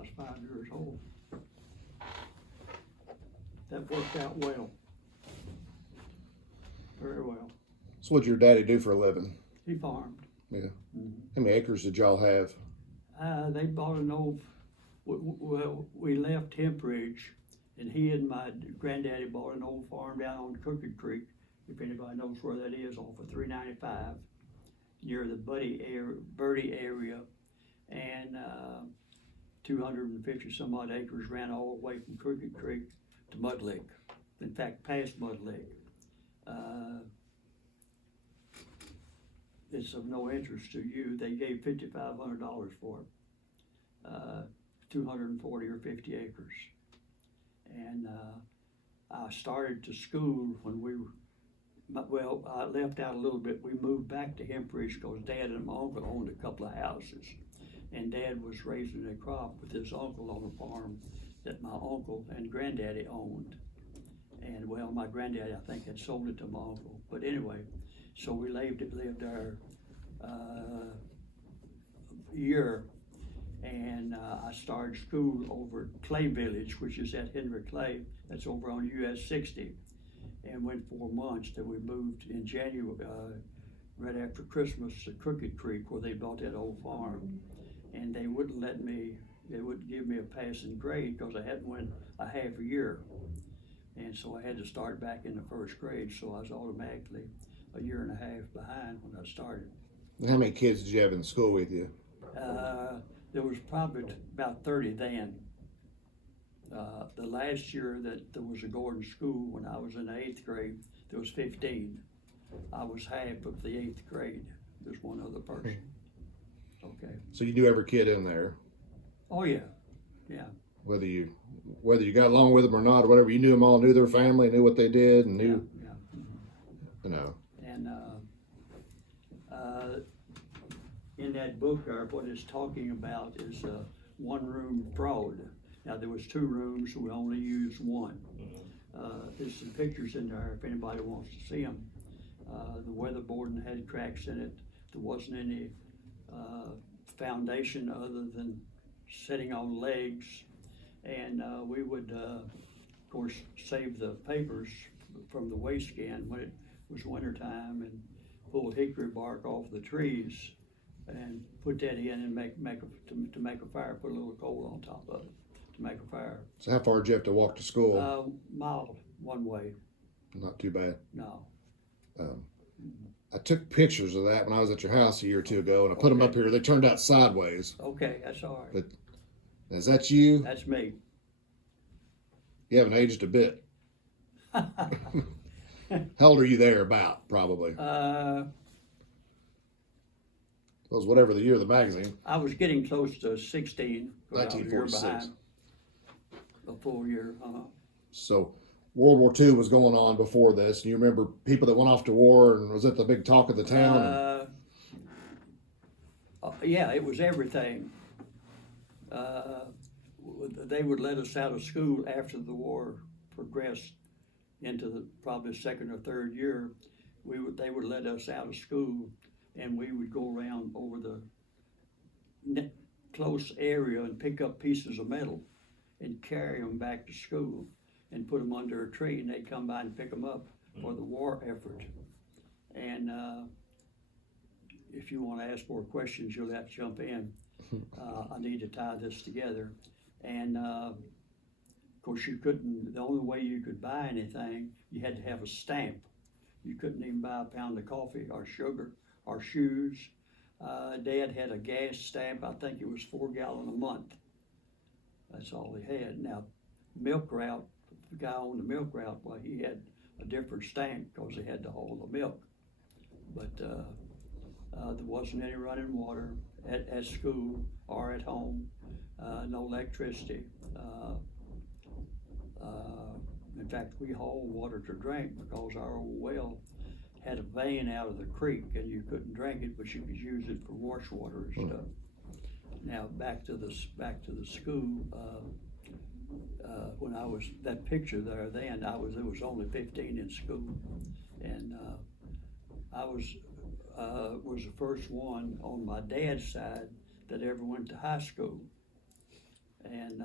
I was 5 years old. That worked out well. Very well. So what'd your daddy do for a living? He farmed. Yeah. Mm-hmm. How many acres did y'all have? They bought an old, well, we left Hempridge, and he and my granddaddy bought an old farm down on Crooked Creek, if anybody knows where that is, off of 395, near the Birdie area, and 250 some odd acres ran all the way from Crooked Creek to Mud Lake. In fact, past Mud Lake. It's of no interest to you. They gave $5,500 for it, 240 or 50 acres. And I started to school when well, I left out a little bit. We moved back to Hempridge because Dad and my uncle owned a couple of houses. And Dad was raising a crop with his uncle on a farm that my uncle and granddaddy owned. And well, my granddaddy, I think, had sold it to my uncle. But anyway, so we lived there a year, and I started school over at Clay Village, which is at Henry Clay. That's over on US 60, and went 4 months. Then we moved in January, right after Christmas, to Crooked Creek, where they built that old farm, and they wouldn't give me a passing grade because I hadn't went a half a year. And so I had to start back in the first grade, so I was automatically a year and a half behind when I started. How many kids did you have in school with you? There was probably about 30 then. The last year that there was a Gordon school, when I was in the 8th grade, there was 15. I was half of the 8th grade. There's one other person. Okay. So you knew every kid in there? Oh yeah, yeah. Whether you got along with them or not, or whatever, you knew them all, knew their family, knew what they did, and knew, Yeah. you know. And in that book, what it's talking about is one-room fraud. Now, there was 2 rooms, so we only used one. There's some pictures in there if anybody wants to see them. The weatherboarding had cracks in it. There wasn't any foundation other than sitting on legs. And we would, of course, save the papers from the waste can when it was wintertime and pull hickory bark off the trees and put that in and to make a fire, put a little coal on top of it to make a fire. So how far did you have to walk to school? Mile one way. Not too bad. No. I took pictures of that when I was at your house a year or 2 ago, and I put them up here. They turned out sideways. Okay, that's all right. But is that you? That's me. You haven't aged a bit. How old are you there about, probably? It was whatever the year of the magazine. I was getting close to 16. 1946. A full year. So World War II was going on before this. And you remember people that went off to war, and was it the big talk of the town? Yeah, it was everything. They would let us out of school after the war progressed into probably 2nd or 3rd year. They would let us out of school, and we would go around over the close area and pick up pieces of metal and carry them back to school and put them under a tree, and they'd come by and pick them up for the war effort. And if you want to ask more questions, you'll have to jump in. I need to tie this together. And of course, the only way you could buy anything, you had to have a stamp. You couldn't even buy a pound of coffee or sugar or shoes. Dad had a gas stamp. I think it was 4 gallons a month. That's all he had. Now, milk route, the guy on the milk route, well, he had a different stamp because he had to haul the milk. But there wasn't any running water at school or at home. No electricity. In fact, we hauled water to drink because our old well had a vein out of the creek, and you couldn't drink it, but you could use it for wash water and stuff. Now back to the school. When I was that picture there, then there was only 15 in school, and I was the first one on my dad's side that ever went to high school. And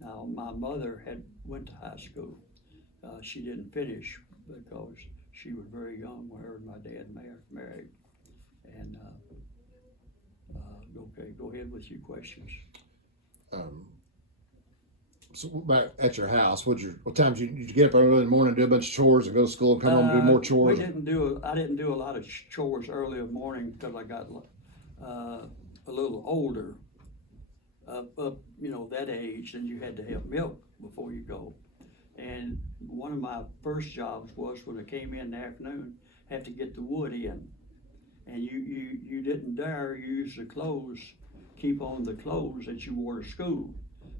now my mother went to high school. She didn't finish because she was very young when her and my dad married. And okay, go ahead with your questions. So back at your house, what times you get up early in the morning, do a bunch of chores, and go to school, and come home and do more chores? I didn't do a lot of chores early in the morning because I got a little older. Up that age, and you had to have milk before you go. And one of my first jobs was when I came in the afternoon, have to get the wood in. And you didn't dare use the clothes, keep on the clothes that you wore to school,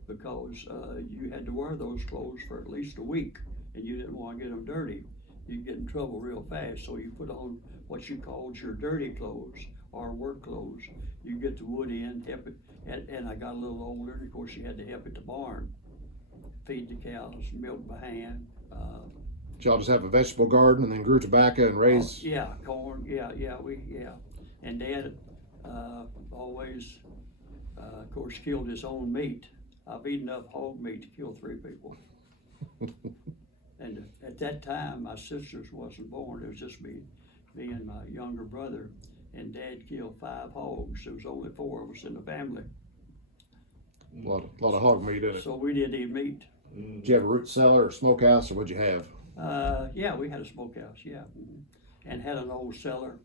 because you had to wear those clothes for at least a week, and you didn't want to get them dirty. You'd get in trouble real fast, so you put on what you called your dirty clothes or work clothes. You get the wood in, help it, and I got a little older, and of course you had to help at the barn, feed the cows, milk by hand. Did y'all just have a vegetable garden and then grew tobacco and raised? Yeah, corn, yeah. And Dad always, of course, killed his own meat. I've eaten enough hog meat to kill 3 people. And at that time, my sisters wasn't born. It was just me and my younger brother. And Dad killed 5 hogs. There was only 4 of us in the family. A lot of hog meat in it. So we didn't eat meat. Did you have a root cellar or smokehouse, or what'd you have? Yeah, we had a smokehouse, yeah. And had an old cellar.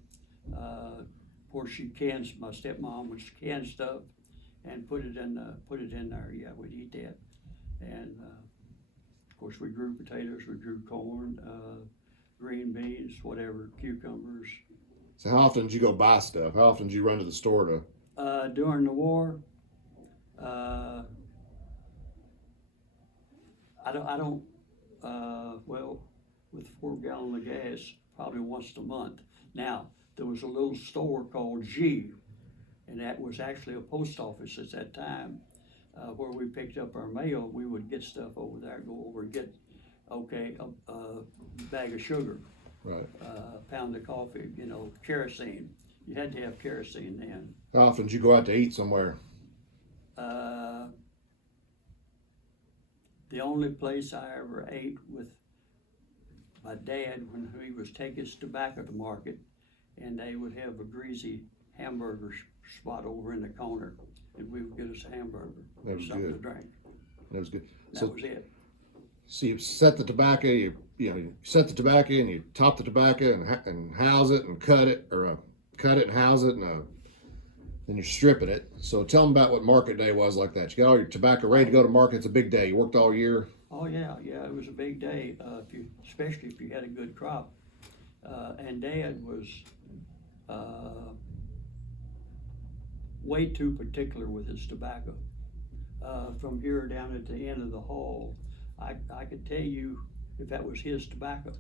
Of course, my stepmom would can stuff and put it in there. Yeah, we'd eat that. And of course, we grew potatoes, we grew corn, green beans, whatever, cucumbers. So how often did you go buy stuff? How often did you run to the store to? During the war, well, with 4 gallons of gas, probably once a month. Now, there was a little store called G, and that was actually a post office at that time, where we picked up our mail. We would get stuff over there, go over and get, a bag of sugar. Right. Pound of coffee, kerosene. You had to have kerosene then. How often did you go out to eat somewhere? The only place I ever ate with my dad when he was taking his tobacco to market, and they would have a greasy hamburger spot over in the corner, and we would get us a hamburger and something to drink. That was good. That was it. So you set the tobacco, you set the tobacco and you top the tobacco and house it and cut it, or cut it and house it, and then you're stripping it. So tell them about what market day was like that. You got all your tobacco ready to go to market. It's a big day. You worked all year. Oh yeah, it was a big day, especially if you had a good crop. And Dad was way too particular with his tobacco. From here down at the end of the hall, I could tell you if that was his tobacco.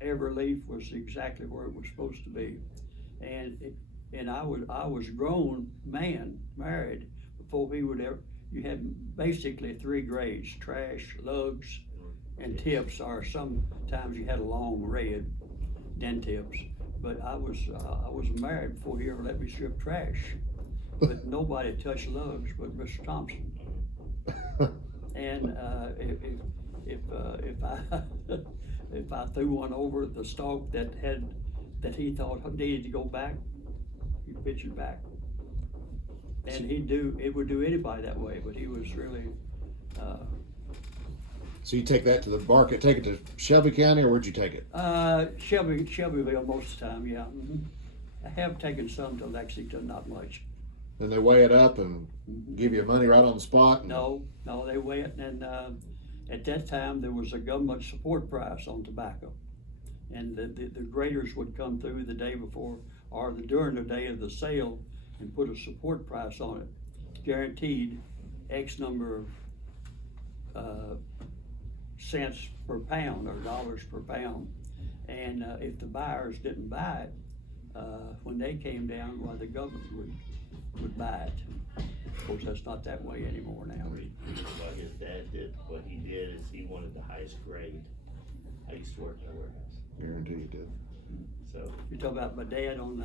Every leaf was exactly where it was supposed to be. And I was a grown man, married, before he would ever. You had basically 3 grades: trash, lugs, and tips, or sometimes you had a long red, then tips. But I was married before he ever let me strip trash. But nobody touched lugs but Mr. Thompson. And if I threw one over the stalk that he thought needed to go back, he'd pitch it back. And it would do anybody that way, but he was really. So you take that to the market, take it to Shelby County, or where'd you take it? Shelbyville most of the time, yeah. Mm-hmm. I have taken some to Lexington, not much. Then they weigh it up and give you money right on the spot? No, they weigh it, and at that time there was a government support price on tobacco. And the graders would come through the day before or during the day of the sale and put a support price on it, guaranteed X number of cents per pound or dollars per pound. And if the buyers didn't buy it, when they came down, well, the government would buy it. Of course, that's not that way anymore now. What his dad did, what he did is he wanted the highest grade. I used to work in a warehouse. Guarantee you did. So You talk about my dad on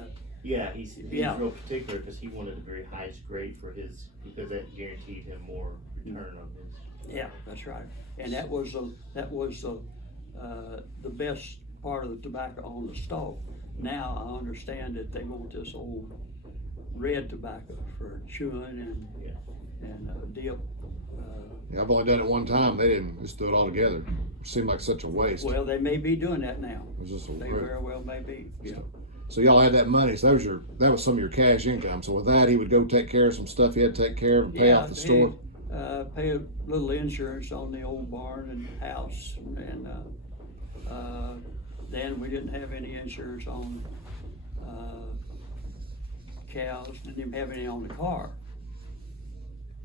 Yeah, he's Yeah. real particular because he wanted a very highest grade for his, because that guaranteed him more return on his. Yeah, that's right. And that was the best part of the tobacco on the stalk. Now I understand that they want this old red tobacco for chewing Yeah. and dip. Yeah, I've only done it one time. They didn't just throw it all together. It seemed like such a waste. Well, they may be doing that now. It was just a They very well may be. Yeah. So y'all had that money. So that was some of your cash income. So with that, he would go take care of some stuff he had to take care of and pay off the store. Pay a little insurance on the old barn and house, and then we didn't have any insurance on cows. Didn't even have any on the car.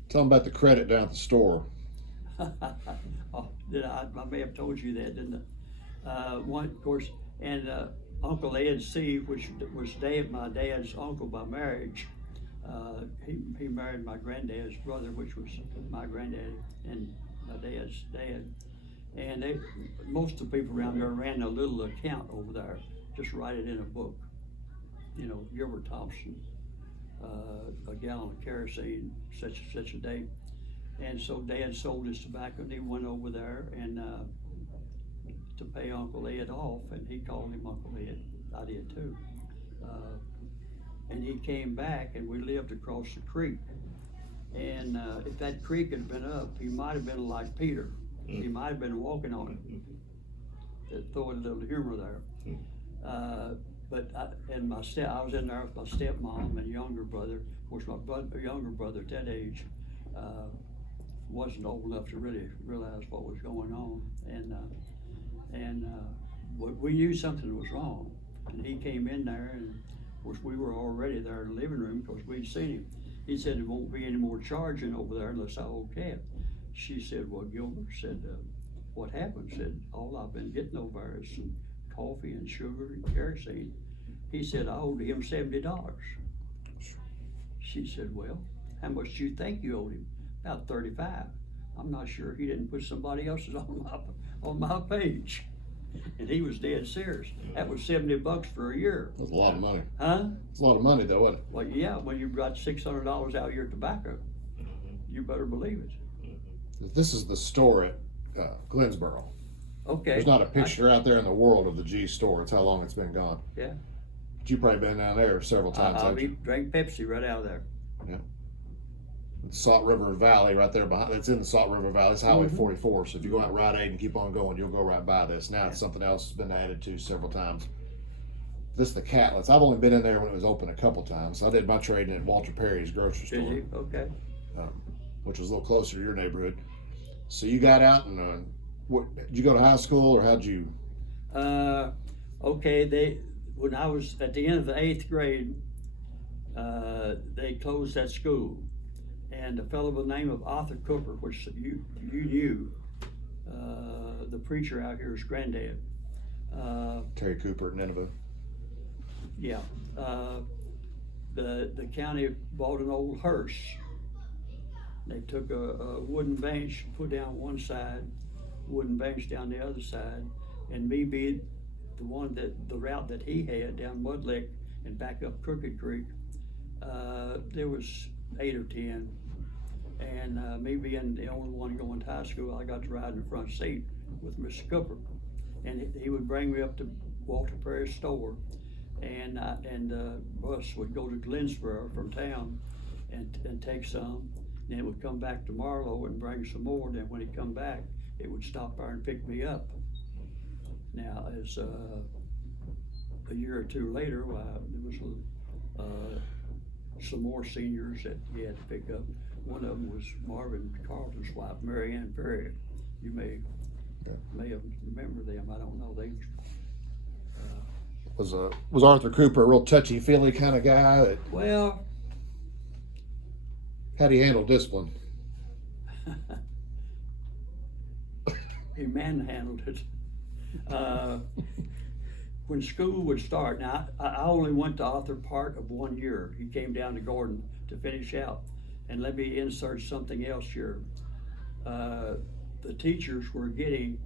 Tell them about the credit down at the store. Oh, I may have told you that, didn't I? One, of course, and Uncle Ed C., which was my dad's uncle by marriage, he married my granddad's brother, which was my granddaddy and my dad's dad. And most of the people around there ran a little account over there, just write it in a book. You know, Gilbert Thompson, a gallon of kerosene, such and such a day. And so Dad sold his tobacco and he went over there and to pay Uncle Ed off, and he called him Uncle Ed. I did too. And he came back and we lived across the creek. And if that creek had been up, he might have been like Peter. He might have been walking on it. Throwing a little humor there. But I was in there with my stepmom and younger brother. Of course, my younger brother at that age wasn't old enough to really realize what was going on, and we knew something was wrong. And he came in there, and of course we were already there in the living room because we'd seen him. He said there won't be any more charging over there unless I okay. She said, well, Gilbert said, what happened? Said, all I've been getting over there is some coffee and sugar and kerosene. He said, I owed him $70. She said, well, how much do you think you owed him? About 35. I'm not sure he didn't put somebody else's on my page. And he was dead serious. That was $70 for a year. That's a lot of money. Huh? It's a lot of money though, wasn't it? Well, yeah, when you got $600 out of your tobacco, you better believe it. This is the store at Glensboro. Okay. There's not a picture out there in the world of the G store. It's how long it's been gone. Yeah. But you've probably been down there several times, haven't you? Drank Pepsi right out of there. Yeah. It's Salt River Valley right there behind. It's in the Salt River Valley. It's Highway 44. So if you go out Route 8 and keep on going, you'll go right by this. Now it's something else that's been added to several times. This is the Catlets. I've only been in there when it was open a couple times. I did my trading at Walter Perry's grocery store. Did you? Okay. Which was a little closer to your neighborhood. So you got out and did you go to high school or how'd you? Okay, when I was at the end of the 8th grade, they closed that school. And a fellow by the name of Arthur Cooper, which you knew, the preacher out here's granddad. Terry Cooper at Nineveh. Yeah. The county bought an old hearse. They took a wooden bench, put down one side, wooden bench down the other side, and me being the route that he had down Mud Lick and back up Crooked Creek, there was 8 or 10. And me being the only one going to high school, I got to ride in the front seat with Mr. Cooper. And he would bring me up to Walter Perry's store, and bus would go to Glensboro from town and take some. Then it would come back to Marlow and bring some more. Then when he come back, it would stop there and pick me up. Now, as a year or two later, there was some more seniors that he had to pick up. One of them was Marvin Carlton's wife, Mary Ann Perry. You may have remembered them. I don't know. They Was Arthur Cooper a real touchy-feely kind of guy? well. How do you handle discipline? He manhandled it. When school would start, now I only went to Arthur part of 1 year. He came down to Gordon to finish out. And let me insert something else here. The teachers were getting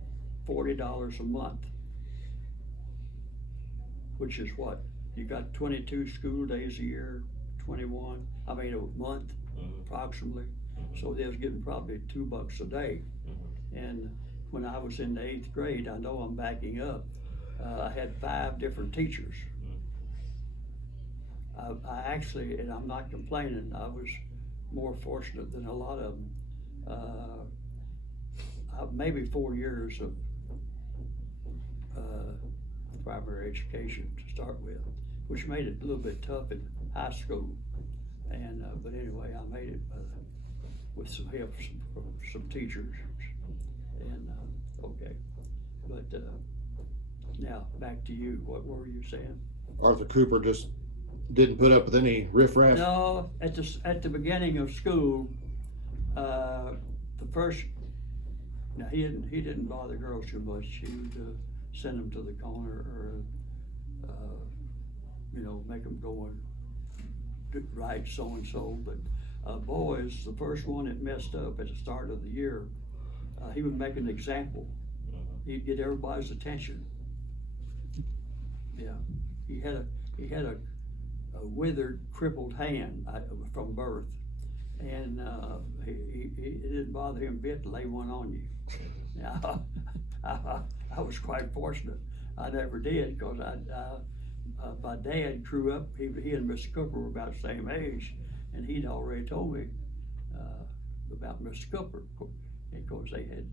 $40 a month, which is what? you got 22 school days a year, 21, I mean, a month approximately. So they was getting probably $2 a day. And when I was in the 8th grade, I know I'm backing up, I had 5 different teachers. I actually, and I'm not complaining, I was more fortunate than a lot of them. Maybe 4 years of primary education to start with, which made it a little bit tough in high school. And but anyway, I made it with some help from some teachers. And okay, but now back to you. What were you saying? Arthur Cooper just didn't put up with any riffraff. No, at the beginning of school, the first. Now he didn't bother girls too much. He would send them to the corner, or make them go and write so and so. But boys, the first one that messed up at the start of the year, he would make an example. He'd get everybody's attention. Yeah, he had a withered, crippled hand from birth, and it didn't bother him a bit to lay one on you. Now, I was quite fortunate. I never did, because my dad grew up. He and Mr. Cooper were about the same age, and he'd already told me about Mr. Cooper. And of course, they had